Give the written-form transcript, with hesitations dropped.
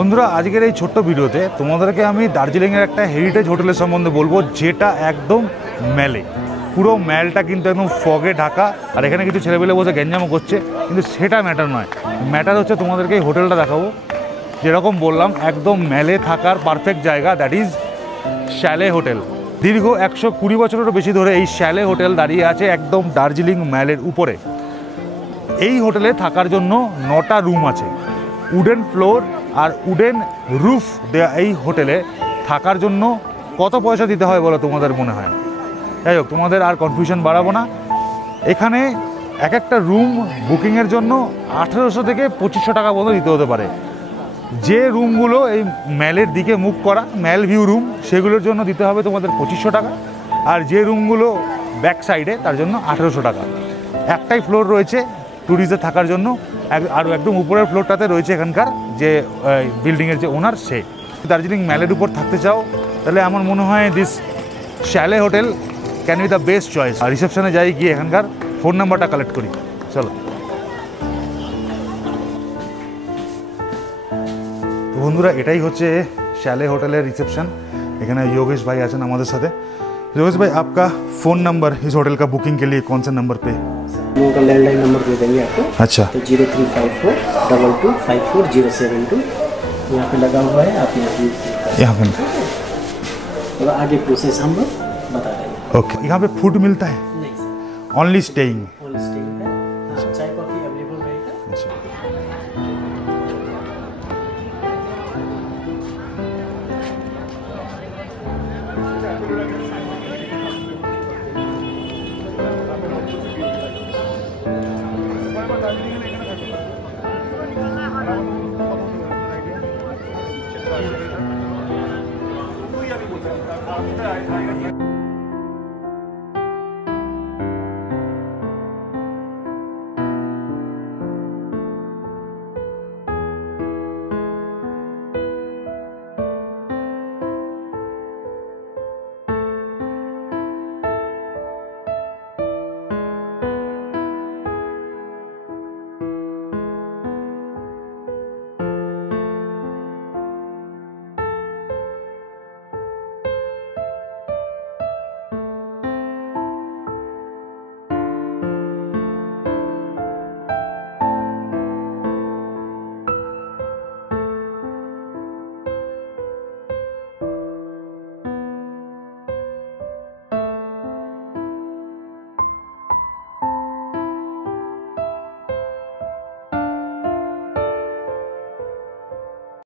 বন্ধুরা, আজকের এই ছোট্ট ভিডিওতে তোমাদেরকে আমি দার্জিলিংয়ের একটা হেরিটেজ হোটেলের সম্বন্ধে বলবো, যেটা একদম ম্যালে। পুরো ম্যালটা কিন্তু একদম ফগে ঢাকা, আর এখানে কিছু ছেলেপেলে বসে গ্যাঞ্জামও করছে, কিন্তু সেটা ম্যাটার নয়। ম্যাটার হচ্ছে তোমাদেরকে এই হোটেলটা দেখাবো। যেরকম বললাম, একদম ম্যালে থাকার পারফেক্ট জায়গা, দ্যাট ইজ শ্যালে হোটেল। দীর্ঘ 120 বছরেরও বেশি ধরে এই শ্যালে হোটেল দাঁড়িয়ে আছে একদম দার্জিলিং ম্যালের উপরে। এই হোটেলে থাকার জন্য 9টা রুম আছে, উডেন ফ্লোর আর উডেন রুফ দেয়া। এই হোটেলে থাকার জন্য কত পয়সা দিতে হয় বলো তোমাদের মনে হয়? যাই হোক, তোমাদের আর কনফিউশন বাড়াবো না। এখানে এক একটা রুম বুকিংয়ের জন্য 1800 থেকে 2500 টাকা পর্যন্ত দিতে হতে পারে। যে রুমগুলো এই ম্যালের দিকে মুখ করা, ম্যাল ভিউ রুম, সেগুলোর জন্য দিতে হবে তোমাদের 2500 টাকা। আর যে রুমগুলো ব্যাক সাইডে, তার জন্য 1800 টাকা। একটাই ফ্লোর রয়েছে ট্যুরিস্টদের থাকার জন্য, আর একদম উপরের ফ্লোরটাতে রয়েছে এখানকার যে বিল্ডিংয়ের যে ওনার, সে। দার্জিলিং ম্যালের উপর থাকতে চাও তাহলে আমার মনে হয় this chalet hotel can be the best choice. আর রিসেপশনে যাই, গিয়ে এখানকার ফোন নাম্বারটা কালেক্ট করি। চলো। তো বন্ধুরা, এটাই হচ্ছে শ্যালে হোটেলের রিসেপশন। এখানে योगेश भाई আছেন আমাদের সাথে। योगेश भाई, आपका फ़ोन नंबर इस होटल का बुकिंग के लिए कौन सा नंबर पे? हम लोग का लैंडलाइन नंबर दे देंगे आपको। अच्छा। तो 0354225407 यहाँ पे लगा हुआ है, आप यहाँ पे और आगे प्रोसेस हम लोग बता देंगे। ओके। यहाँ पे फूड मिलता है? नहीं sir, only staying? Only staying है। चाय कॉफ़ी अवेलेबल रहेगा। अच्छा।